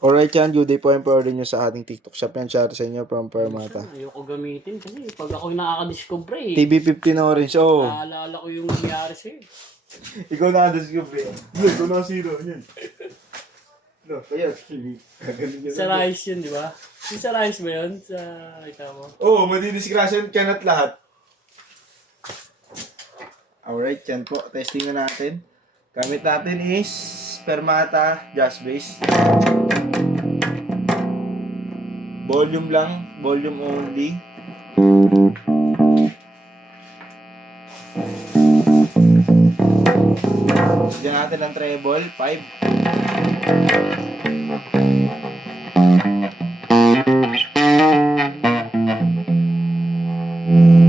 Alright yan, good day po yung pa-order nyo sa ating TikTok shop. Yan, share sa inyo from Permata. Ayoko gamitin kasi pag ako nakaka-discover TV50 na orange, oh. naalala ko yung nangyari sa'yo. Ikaw na-discover. Ikaw na zero. Yan. No, kaya, Sa rice yun, di ba? Yung sa rice ba yun? Sa, ito mo? oh, madidiskrasyon ka na't lahat. Alright, yan po. Testing na natin. Gamit natin is Permata Just Base. Volume lang. Volume only. Diyan natin ang treble. 5.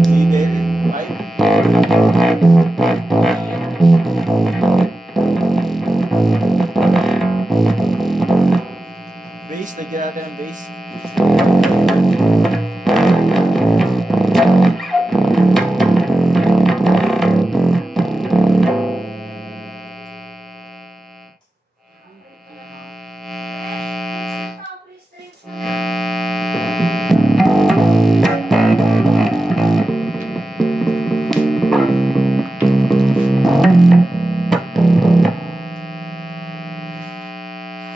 Middle. 5. Bass. Lagyan natin ang bass.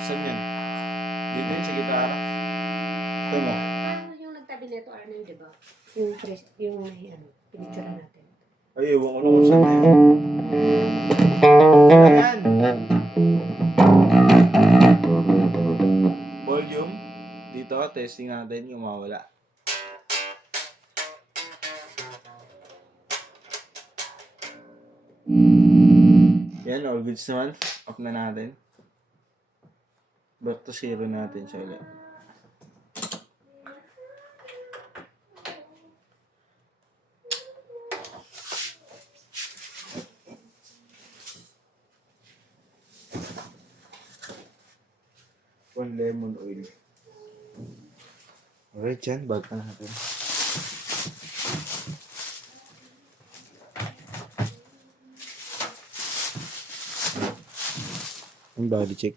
Saan yan? Dito yun sa gitara. Ito mo. Paano yung nagtabi nito, Arnold, di ba? Yung may ano, pinicture natin. Ay, ewan ko na kung saan na yun. Ayan! Volume. Dito, testing natin yung mawala. Yan, all goods naman. Off na natin. Back to zero natin siya ulit. One lemon oil. Alright yan, back na natin. Yung body check.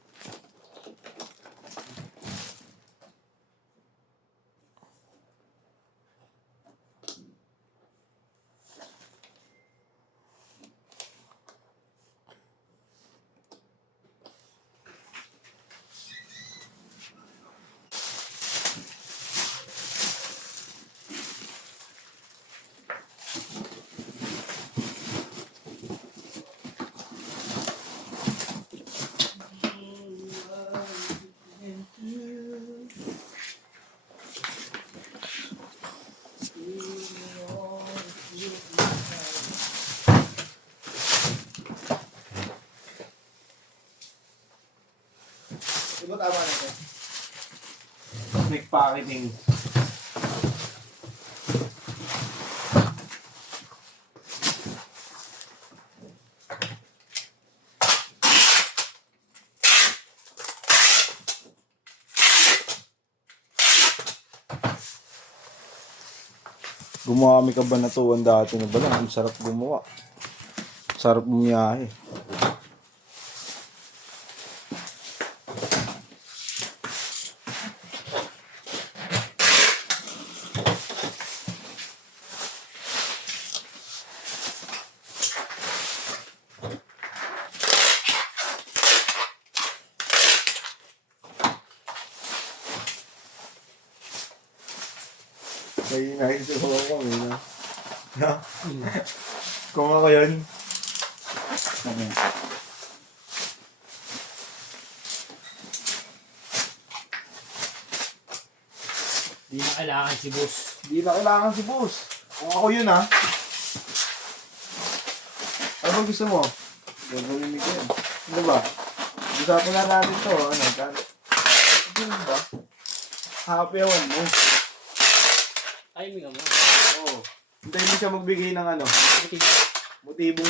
Diba tama na ito? Technic packeting. Gumawa kami kabanatuan dati na ba lang. Ang sarap gumawa. Sarap bumiyahe. May naisip ako kami na. Na? Kung ako yun. Okay. Di na kailangan si boss. Hindi na kailangan si boss. Kung ako yun ha. Ano ba gusto mo? Gagawin mo yun. Ano ba? Usapan na natin to. Ano? Ano ba? Happy awan mo. Timing mo. Oo. Hintayin mo siya magbigay ng ano. Motibong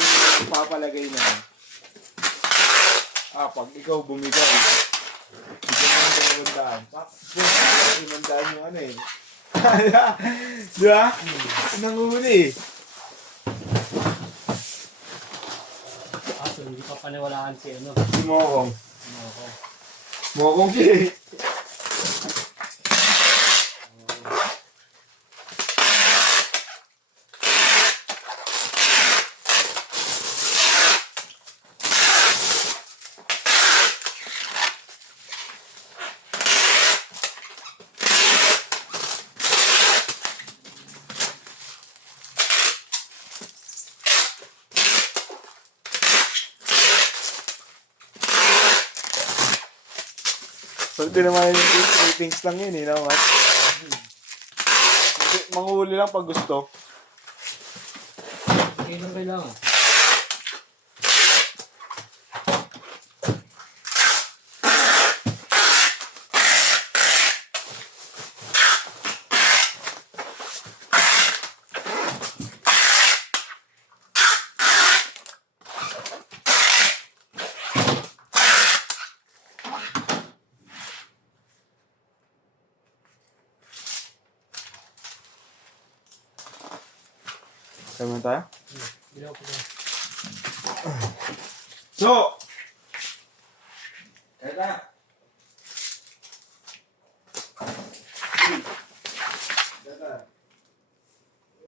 papalagay na. Pag ikaw bumigay. Bigyan mo ng 200. Boss, 500 yung ano eh. Di ba? Nanguni eh. Kaso hindi pa paniwalaan si ano. Si Mokong. Ano ako. Mokongki. Pwede naman yung ratings lang yun eh, naman. Manghuli lang pag gusto. Okay lang kailangan. Kaya mo tayo? Bilang ko na. So! Kaya